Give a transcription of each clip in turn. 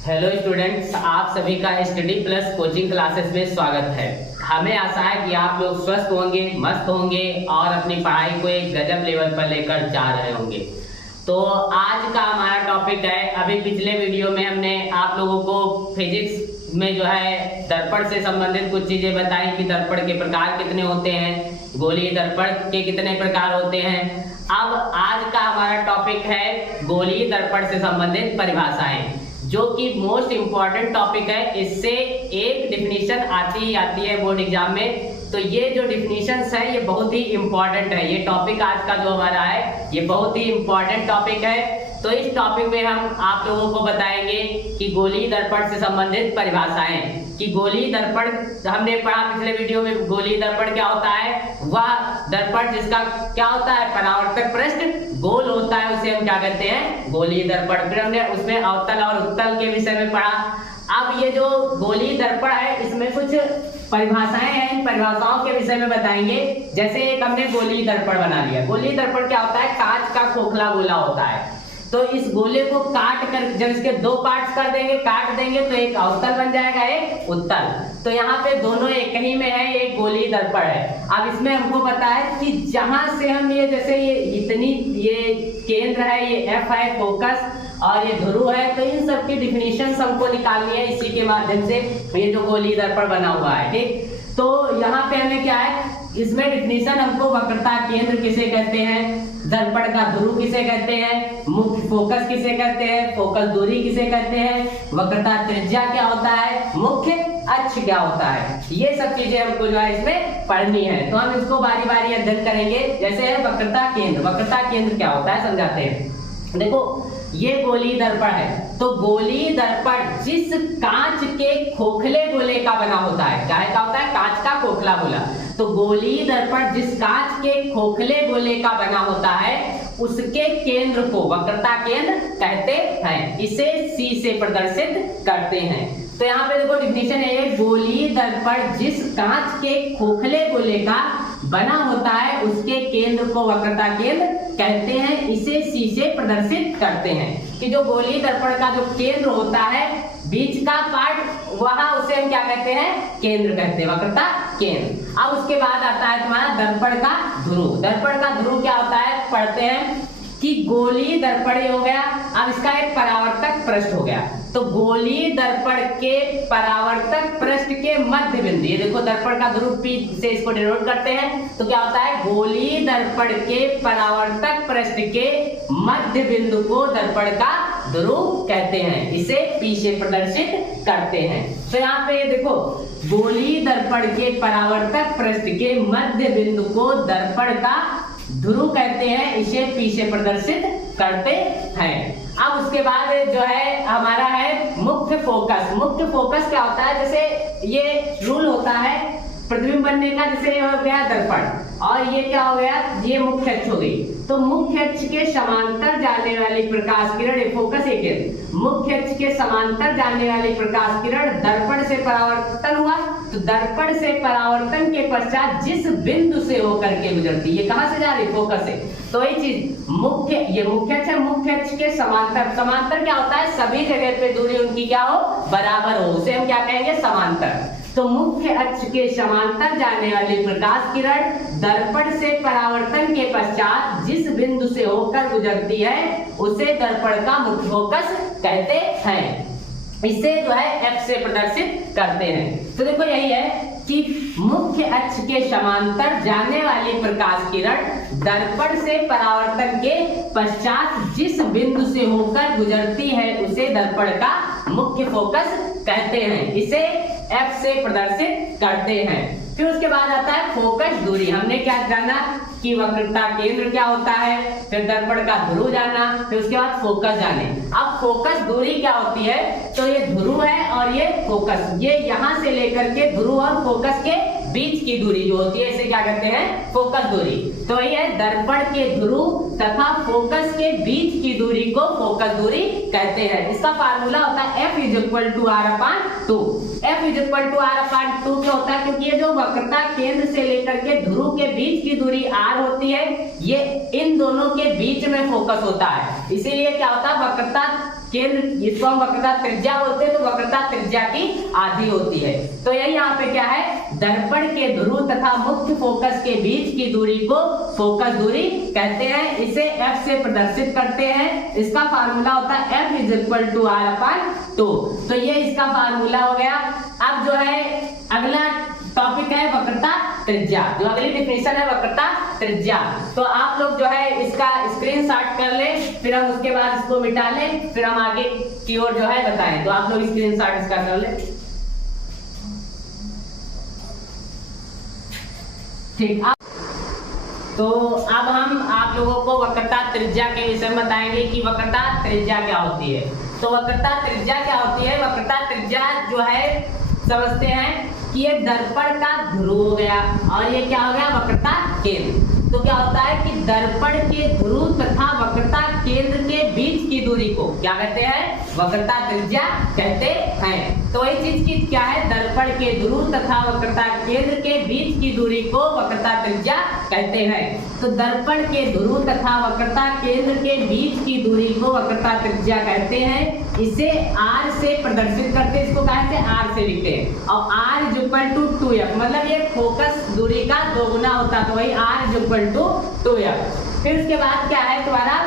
Hello students, आप सभी का स्टडी प्लस कोचिंग क्लासेस में स्वागत है। हमें आशा है कि आप लोग स्वस्थ होंगे, मस्त होंगे और अपनी पढ़ाई को एक गजब लेवल पर लेकर जा रहे होंगे। तो आज का हमारा टॉपिक है, अभी पिछले वीडियो में हमने आप लोगों को फिजिक्स में जो है दर्पण से संबंधित कुछ चीजें बताई कि दर्पण के प्रकार कितने होते हैं, गोलीय दर्पण के कितने प्रकार होते हैं। अब आज का हमारा टॉपिक है गोलीय दर्पण से संबंधित परिभाषाएं, जो कि मोस्ट इम्पॉर्टेंट टॉपिक है। इससे एक डिफिनीशन आती ही आती है बोर्ड एग्जाम में। तो ये जो डिफिनीशंस है ये बहुत ही इम्पॉर्टेंट है। ये टॉपिक आज का जो हमारा है ये बहुत ही इम्पॉर्टेंट टॉपिक है। तो इस टॉपिक में हम आप लोगों को बताएंगे कि गोलीय दर्पण से संबंधित परिभाषाएं, कि गोलीय दर्पण हमने पढ़ा पिछले वीडियो में। गोलीय दर्पण क्या होता है? वह दर्पण जिसका क्या होता है, परावर्तक पृष्ठ गोल होता है, उसे हम क्या कहते हैं, गोलीय दर्पण। फिर हमने उसमें अवतल और उत्तल के विषय में पढ़ा। अब ये जो गोलीय दर्पण है इसमें कुछ परिभाषाएं हैं, इन परिभाषाओं के विषय में बताएंगे। जैसे एक हमने गोलीय दर्पण बना लिया। गोलीय दर्पण क्या होता है? कांच का खोखला गोला होता है। तो इस गोले को काट कर जब इसके दो पार्ट्स कर देंगे, काट देंगे, तो एक अवतल बन जाएगा, एक उत्तल। तो यहाँ पे दोनों एक ही में है, एक गोलीय दर्पण है। अब इसमें हमको पता है कि जहां से हम ये जैसे ये इतनी ये केंद्र है, ये एफ है फोकस, और ये ध्रुव है, तो इन सब की डिफिनीशन हमको निकालनी है इसी के माध्यम से। ये जो गोलीय दर्पण बना हुआ है, ठीक। तो यहाँ पे हमें क्या है, इसमें डिफिनीशन हमको वक्रता केंद्र किसे कहते हैं, दर्पण का ध्रुव किसे कहते हैं, मुख्य फोकस किसे कहते हैं, फोकस दूरी किसे कहते हैं, वक्रता त्रिज्या क्या होता है, मुख्य अक्ष क्या होता है, ये सब चीजें हमको जो है इसमें पढ़नी है। तो हम इसको बारी बारी अध्ययन करेंगे। जैसे है वक्रता केंद्र। वक्रता केंद्र क्या होता है समझाते हैं। देखो ये गोलीय दर्पण है, तो गोलीय दर्पण जिस कांच के खोखले गोले का बना होता है, क्या होता है, कांच का खोखला गोला। तो गोलीय दर्पण जिस कांच के खोखले गोले का बना होता है उसके केंद्र को वक्रता केंद्र कहते हैं। इसे C से प्रदर्शित करते हैं। तो यहाँ पे देखो डिफिनीशन है, गोलीय दर्पण जिस कांच के खोखले गोले का बना होता है उसके केंद्र को वक्रता केंद्र कहते हैं। इसे C से प्रदर्शित करते हैं। कि जो गोलीय दर्पण का जो केंद्र होता है, बीच का पार्ट, वहां उसे हम क्या कहते हैं, केंद्र कहते हैं, वक्रता केंद्र। अब उसके बाद आता है तुम्हारा दर्पण का ध्रुव। दर्पण का ध्रुव क्या होता है, पढ़ते हैं कि गोलीय दर्पण हो गया। अब इसका एक परावर्तक पृष्ठ हो गया। तो गोलीय दर्पण के परावर्तक पृष्ठ के मध्य बिंदु, ये देखो दर्पण का ध्रुव P से इसको डिनोट करते हैं। तो क्या होता है, गोलीय दर्पण के परावर्तक पृष्ठ के मध्य बिंदु को दर्पण का ध्रुव कहते हैं। इसे P से प्रदर्शित करते हैं। तो यहाँ पे देखो गोलीय दर्पण के परावर्तक पृष्ठ के मध्य बिंदु को दर्पण का ध्रुव कहते हैं। इसे P से प्रदर्शित करते हैं। अब उसके बाद जो है हमारा है मुख्य फोकस। मुख्य फोकस क्या होता है, जैसे ये रूल होता है प्रतिबिंब बनने का, जैसे ये हो गया दर्पण और ये क्या हो गया, ये मुख्य अक्ष हो गई। तो मुख्य अक्ष के समांतर जाने वाली प्रकाश किरण, फोकस एक है, मुख्य अक्ष के समांतर जाने वाली प्रकाश किरण दर्पण से परावर्तन हुआ। तो दर्पण से परावर्तन के पश्चात जिस बिंदु से होकर के गुजरती, ये कहां से जा रही, फोकस से। तो ये चीज मुख्य, ये मुख्य अक्ष है, मुख्य अक्ष के समांतर। समांतर क्या होता है, सभी जगह पे दूरी उनकी क्या हो, बराबर हो, उसे हम क्या कहेंगे, समांतर। तो मुख्य अक्ष के समांतर जाने वाली प्रकाश किरण दर्पण से परावर्तन के पश्चात जिस बिंदु से होकर गुजरती है उसे दर्पण का मुख्य फोकस कहते हैं। इसे जो है F से प्रदर्शित करते हैं। तो देखो यही है कि मुख्य अक्ष के समांतर जाने वाली प्रकाश किरण दर्पण से परावर्तन के पश्चात जिस बिंदु से होकर गुजरती है उसे दर्पण का मुख्य फोकस कहते हैं। इसे F से प्रदर्शित करते हैं। फिर उसके बाद आता है फोकस दूरी। हमने क्या जाना कि वक्रता केंद्र क्या होता है, फिर दर्पण का ध्रुव जाना, फिर उसके बाद फोकस जाने। अब फोकस दूरी क्या होती है, तो ये ध्रुव है और ये फोकस, ये यहां से लेकर के ध्रुव और फोकस के बीच की दूरी जो होती है इसे क्या कहते हैं, फोकस दूरी। तो ये दर्पण के ध्रुव तथा फोकस के बीच की दूरी को फोकस दूरी कहते हैं। इसका फार्मूला होता है F = R/2। F = R/2 क्यों होता है, क्योंकि ये जो वक्रता केंद्र से लेकर के ध्रुव के बीच की दूरी R होती है, ये इन दोनों के बीच में फोकस होता है। इसीलिए क्या होता है, वक्रता केंद्र, इसको हम वक्रता त्रिज्या बोलते हैं, तो वक्रता त्रिज्या की आधी होती है। तो यही यहाँ पे क्या है, दर्पण के ध्रुव तथा मुख्य फोकस के बीच की दूरी को फोकस दूरी कहते हैं। इसे F से प्रदर्शित करते हैं। इसका फार्मूला होता है F = R/2। तो ये इसका फार्मूला हो गया। अब जो है अगला टॉपिक है वक्रता त्रिज्या। जो अगली डिफिनेशन है वक्रता त्रिज्या, तो आप लोग जो है इसका स्क्रीनशॉट कर ले, फिर हम उसके बाद इसको मिटा लें, फिर हम आगे की ओर जो है बताएं। तो आप लोग स्क्रीनशॉट इसका कर ले। ठीक, तो अब हम आप लोगों को वक्रता त्रिज्या के विषय में बताएंगे कि वक्रता त्रिज्या क्या होती है। तो वक्रता त्रिज्या क्या होती है, वक्रता त्रिज्या जो है समझते हैं कि ये दर्पण का ध्रुव हो गया और ये क्या हो गया, वक्रता केंद्र। तो क्या होता है कि दर्पण के ध्रुव तथा वक्रता केंद्र के बीच की दूरी को क्या कहते हैं, वक्रता त्रिज्या कहते हैं। तो वही चीज की क्या है, दर्पण के ध्रुव तथा वक्रता केंद्र के बीच की दूरी को वक्रता त्रिज्या कहते हैं। तो दर्पण के ध्रुव तथा वक्रता केंद्र के बीच की दूरी को वक्रता त्रिज्या कहते हैं। इसे R से प्रदर्शित करते हैं, इसको कहते हैं R से लिखते हैं। और R = 2F, मतलब ये फोकस दूरी का दोगुना होता, तो वही R = 2F। फिर उसके बाद क्या है तुम्हारा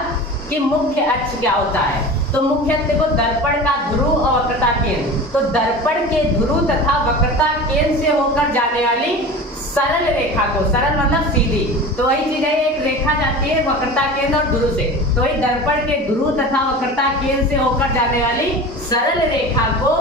कि मुख्य अक्ष क्या होता है। तो मुख्य अक्ष देखो, दर्पण का ध्रुव और वक्रता केंद्र। तो दर्पण के ध्रुव तथा वक्रता केंद्र से होकर जाने वाली सरल रेखा को, सरल मतलब सीधी, तो वही चीज है, एक रेखा जाती है वक्रता केंद्र और ध्रुव से, तो वही दर्पण के ध्रुव तथा वक्रता केंद्र से होकर जाने वाली सरल रेखा को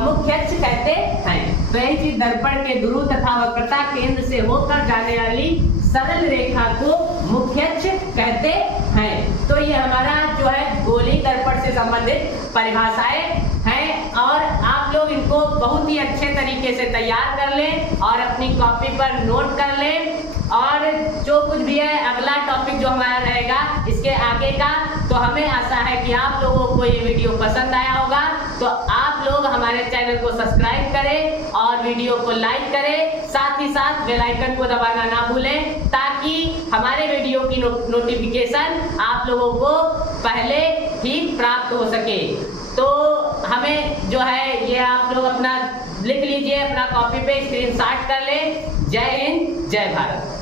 मुख्य अक्ष कहते हैं। तो यही चीज, दर्पण के ध्रुव तथा वक्रता केंद्र से होकर जाने वाली सरल रेखा को मुख्य अक्ष कहते हैं। तो ये हमारा जो है गोलीय दर्पण से संबंधित परिभाषाएं हैं और आप लोग इनको बहुत ही अच्छे तरीके से तैयार कर लें और अपनी कॉपी पर नोट कर लें। और जो कुछ भी है अगला टॉपिक जो हमारा रहेगा इसके आगे का, तो हमें आशा है कि आप लोगों को ये वीडियो पसंद आया होगा। तो आप लोग हमारे चैनल को सब्सक्राइब करें और वीडियो को लाइक करें, साथ ही साथ बेल आइकन को दबाना ना भूलें, ताकि हमारे वीडियो की नोटिफिकेशन आप लोगों को पहले ही प्राप्त हो सके। तो हमें जो है ये आप लोग अपना लिख लीजिए, अपना कॉपी पे स्क्रीनशॉट कर ले। जय हिंद, जय भारत।